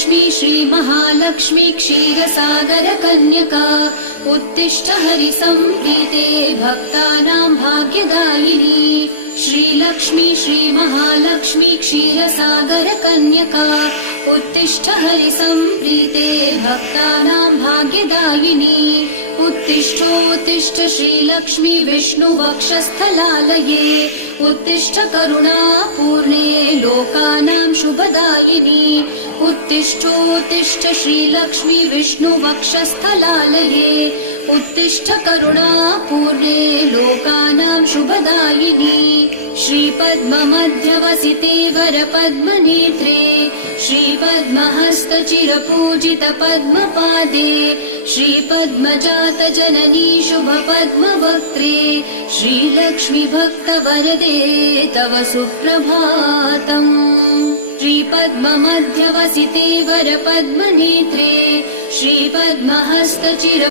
श्रीलक्ष्मी श्रीमहालक्ष्मी क्षीरसागरकन्यका उत्तिष्ठ हरिसम्प्रीते भक्तानां भाग्यदायिनी। श्रीलक्ष्मी श्रीमहालक्ष्मी क्षीरसागरकन्यका उत्तिष्ठ हरिसम्प्रीते भक्तानां भाग्यदायिनी। उत्तिष्ठोत्तिष्ठ श्रीलक्ष्मी विष्णुवक्षस्थलालये उत्तिष्ठ करुणापूर्णे लोकानां शुभदायिनी। उत्तिष्ठोत्तिष्ठ श्रीलक्ष्मी विष्णुवक्षस्थलालये उत्तिष्ठ करुणापूर्णे लोकानां शुभदायिनी। श्रीपद्ममध्यवसिते वरपद्मनेत्रे श्रीपद्महस्तचिरपूजित पद्मपादे श्रीपद्मजातजननी शुभपद्मवक्त्रे श्रीलक्ष्मी भक्तवरदे तव सुप्रभातम्। श्रीपद्ममध्यवसिते वरपद्मनेत्रे श्रीपद्महस्तचिर